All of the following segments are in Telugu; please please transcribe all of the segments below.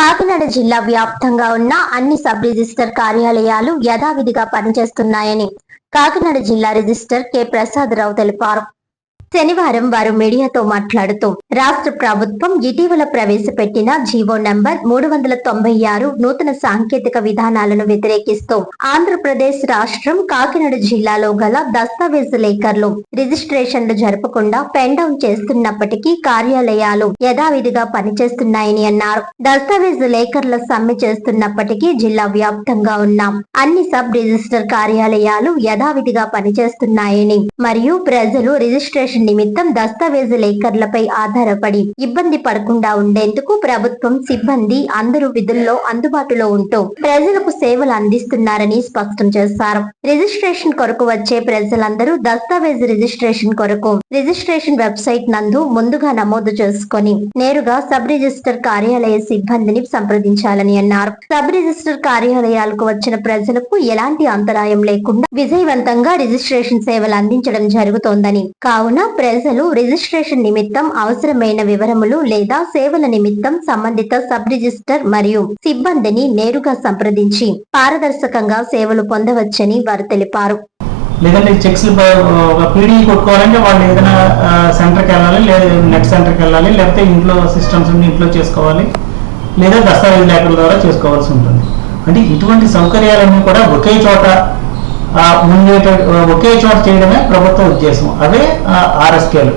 కాకినాడ జిల్లా వ్యాప్తంగా ఉన్న అన్ని సబ్ రిజిస్టర్ కార్యాలయాలు యథావిధిగా పనిచేస్తున్నాయని కాకినాడ జిల్లా రిజిస్టర్ కె ప్రసాదరావు తెలిపారు. శనివారం వారు మీడియాతో మాట్లాడుతూ రాష్ట్ర ప్రభుత్వం ఇటీవల ప్రవేశపెట్టిన జీవో నంబర్ 396 నూతన సాంకేతిక విధానాలను వ్యతిరేకిస్తూ ఆంధ్రప్రదేశ్ రాష్ట్రం కాకినాడ జిల్లాలో గల దస్తావేజు లేఖర్లు రిజిస్ట్రేషన్లు జరపకుండా పెన్ డౌన్ చేస్తున్నప్పటికీ కార్యాలయాలు యథావిధిగా పనిచేస్తున్నాయని అన్నారు. దస్తావేజు లేఖర్ల సమ్మె చేస్తున్నప్పటికీ జిల్లా వ్యాప్తంగా ఉన్న అన్ని సబ్ రిజిస్టర్ కార్యాలయాలు యథావిధిగా పనిచేస్తున్నాయని మరియు ప్రజలు రిజిస్ట్రేషన్ నిమిత్తం దస్తావేజు లేఖర్లపై ఆధారపడి ఇబ్బంది పడకుండా ఉండేందుకు ప్రభుత్వం సిబ్బంది అందరూ విధుల్లో అందుబాటులో ఉంటూ ప్రజలకు సేవలు అందిస్తున్నారని స్పష్టం చేశారు. రిజిస్ట్రేషన్ కొరకు వచ్చే ప్రజలందరూ దస్తావేజు రిజిస్ట్రేషన్ కొరకు రిజిస్ట్రేషన్ వెబ్సైట్ నందు ముందుగా నమోదు చేసుకుని నేరుగా సబ్ రిజిస్టర్ కార్యాలయ సిబ్బందిని సంప్రదించాలని అన్నారు. సబ్ రిజిస్టర్ కార్యాలయాలకు వచ్చిన ప్రజలకు ఎలాంటి అంతరాయం లేకుండా విజయవంతంగా రిజిస్ట్రేషన్ సేవలు అందించడం జరుగుతోందని, కావున ప్రజలు రిజిస్ట్రేషన్ నిమిత్తం అవసరమైన వివరములు లేదా సేవల నిమిత్తం సంబంధిత సబ్ రిజిస్టర్ మరియు సిబ్బందిని నేరుగా సంప్రదించి పారదర్శకంగా సేవలు పొందవచ్చని వారు తెలిపారు. లేదంటే చెక్స్ పీడీ కొట్టుకోవాలంటే వాళ్ళు ఏదైనా సెంటర్కి వెళ్ళాలి, లేదా నెట్ సెంటర్కి వెళ్ళాలి, లేకపోతే ఇంట్లో సిస్టమ్స్ ఇంట్లో చేసుకోవాలి, లేదా దస్తావేజు లేఖల ద్వారా చేసుకోవాల్సి ఉంటుంది. అంటే ఇటువంటి సౌకర్యాలన్నీ కూడా ఒకే చోట ఒకే చోట చేయడమే ప్రభుత్వ ఉద్దేశం. అవే ఆర్ఎస్కేలు.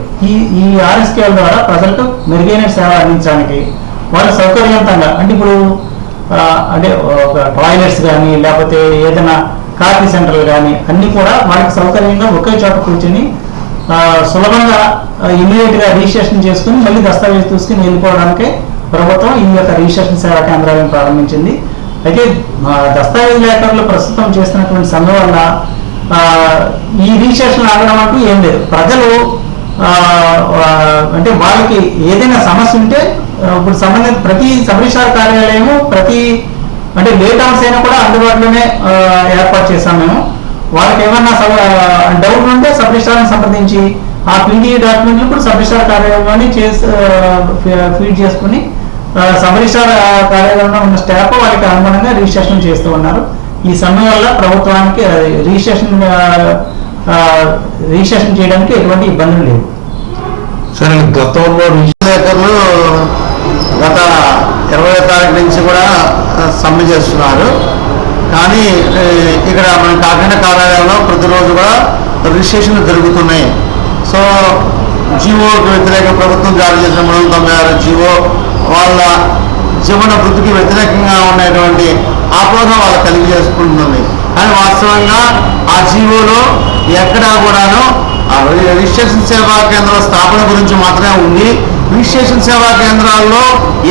ఈ ఆర్ఎస్కేల ద్వారా ప్రజలకు మెరుగైన సేవ అందించడానికి వాళ్ళ సౌకర్యవంతంగా, అంటే ఇప్పుడు అంటే టాయిలెట్స్ కానీ లేకపోతే ఏదైనా కాఫీ సెంటర్లు కానీ అన్ని కూడా వాళ్ళకి సౌకర్యంగా ఒకే చోట కూర్చొని సులభంగా ఇమీడియట్గా రిజిస్ట్రేషన్ చేసుకుని మళ్ళీ దస్తావేజ్ తీసుకుని వెళ్ళిపోవడానికి ప్రభుత్వం ఈ యొక్క రిజిస్ట్రేషన్ సేవా కేంద్రాలను ప్రారంభించింది. అయితే దస్తావేజు లేఖర్లు ప్రస్తుతం చేస్తున్నటువంటి సమ్మె వల్ల ఈ రిజిస్ట్రేషన్ ఆగడం అంటూ ఏం లేదు. ప్రజలు అంటే వాళ్ళకి ఏదైనా సమస్య ఉంటే ఇప్పుడు సంబంధిత ప్రతి సబ్ రిజిస్ట్రార్ కార్యాలయము అంటే లేట్ అవర్స్ అయినా కూడా అందుబాటులోనే ఏర్పాటు చేశాం మేము. వాళ్ళకి ఏమన్నా డౌట్ ఉంటే సబ్ రిజిస్ట్రార్ని సంప్రదించి ఆ పీడీ డాక్యుమెంట్లు కూడా సబ్ రిజిస్ట్రార్ కార్యాలయంలోనే ఫీడ్ చేసుకుని సబ్ రిజిస్ట్రార్ కార్యాలయంలో ఉన్న స్టాఫ్ వాళ్ళకి అనుగుణంగా రిజిస్ట్రేషన్ చేస్తూ ఉన్నారు. ఈ సమయం వల్ల ప్రభుత్వానికి రిజిస్ట్రేషన్ చేయడానికి ఎటువంటి ఇబ్బందులు లేవు. సరే, గతంలో రిజిస్ట్రేటర్లు గత 20వ తారీఖు నుంచి కూడా సమ్మె చేస్తున్నారు. కానీ ఇక్కడ మన కాకినాడ కార్యాలయంలో ప్రతిరోజు కూడా రిజిస్ట్రేషన్లు జరుగుతున్నాయి. సో జీవోకి వ్యతిరేక ప్రభుత్వం జారీ చేసిన 396 జీవో వాళ్ళ జీవన వృత్తికి వ్యతిరేకంగా ఉన్నటువంటి ఆపోహం వాళ్ళు కలిగి చేసుకుంటుంది. కానీ వాస్తవంగా ఆ జీవోలో ఎక్కడా కూడాను రిజిస్ట్రేషన్ సేవా కేంద్రాల స్థాపన గురించి మాత్రమే ఉంది. రిజిస్ట్రేషన్ సేవా కేంద్రాల్లో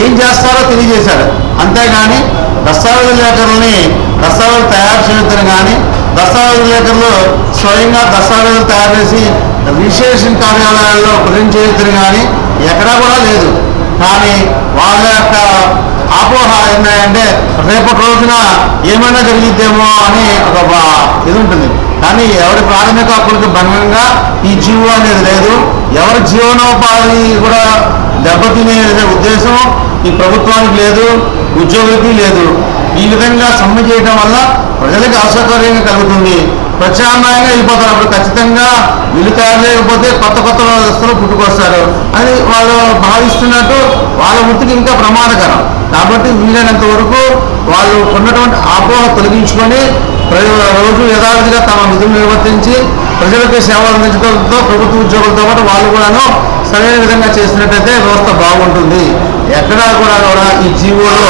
ఏం చేస్తారో తెలియజేశారు. అంతేగాని దస్తావేజు లేఖరుల్ని దస్తావేజులు తయారు చేయొద్దని కానీ, దస్తావేజు లేఖరులు స్వయంగా దస్తావేజులు తయారు చేసి రిజిస్ట్రేషన్ కార్యాలయాల్లో ప్రజెంట్ చేయొద్దని కానీ ఎక్కడా కూడా లేదు. కానీ వాళ్ళ యొక్క ఆపోహ ఏంటంటే రేపటి రోజున ఏమైనా జరిగిద్దేమో అని ఒక ఇది ఉంటుంది. కానీ ఎవరి ప్రాథమిక హక్కులకు భంగంగా ఈ జీవో అనేది లేదు. ఎవరి జీవనోపాధి కూడా దెబ్బతినే ఉద్దేశం ఈ ప్రభుత్వానికి లేదు, ఉద్యోగులకి లేదు. ఈ విధంగా సమ్మె చేయడం వల్ల ప్రజలకు అసౌకర్యంగా కలుగుతుంది. ప్రత్యామ్నాయంగా వెళ్ళిపోతారు. అప్పుడు ఖచ్చితంగా వీళ్ళు తయారు చేయకపోతే కొత్త వ్యవస్థలు పుట్టుకొస్తారు అని వాళ్ళు భావిస్తున్నట్టు వాళ్ళ వృత్తికి ఇంకా ప్రమాదకరం. కాబట్టి వీలైనంత వరకు వాళ్ళు ఉన్నటువంటి ఆపోహ తొలగించుకొని రోజు యథావిధిగా తమ విధులు నిర్వర్తించి ప్రజలకు సేవలు అందించడంతో ప్రభుత్వ ఉద్యోగులతో పాటు వాళ్ళు కూడాను సరైన విధంగా చేసినట్టయితే వ్యవస్థ బాగుంటుంది. ఎక్కడా కూడా ఈ జీవోలో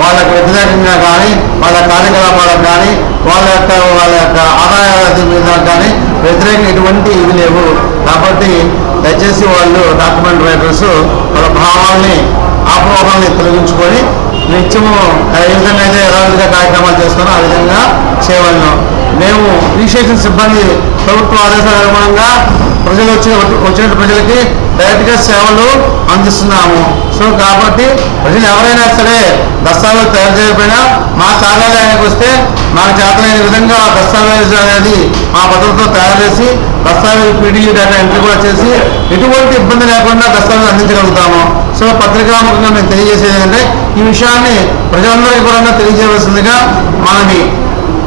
వాళ్ళకి వ్యతిరేకంగా కానీ, వాళ్ళ కార్యకలాపాలకు కానీ, వాళ్ళ యొక్క ఆదాయాల మీద కానీ వ్యతిరేకంగా ఎటువంటి ఇవి లేవు. కాబట్టి దయచేసి వాళ్ళు డాక్యుమెంట్ రైటర్స్ వాళ్ళ భావాల్ని ఆపోహల్ని తొలగించుకొని నిత్యము ఏ విధంగా అయితే యథావిధిగా కార్యక్రమాలు చేస్తారో ఆ విధంగా చేయవలను. మేము రిజిస్ట్రేషన్ సిబ్బంది ప్రభుత్వ ఆదేశాల అనుగుణంగా ప్రజలు వచ్చిన ప్రజలకి డైరెక్ట్గా సేవలు అందిస్తున్నాము. సో కాబట్టి ప్రజలు ఎవరైనా సరే దస్తావేజు తయారు చేయకపోయినా మా కార్యాలయానికి వస్తే నాకు చేతనైన విధంగా దస్తావేజ్ అనేది మా పద్ధతితో తయారు చేసి దస్తావేజ్ పీడీ డేటా ఎంట్రీ కూడా చేసి ఎటువంటి ఇబ్బంది లేకుండా దస్తావేజ్ అందించగలుగుతాము. సో పత్రికాముఖంగా మేము తెలియజేసేది ఏంటంటే ఈ విషయాన్ని ప్రజలందరికీ కూడా తెలియజేయవలసిందిగా మనవి.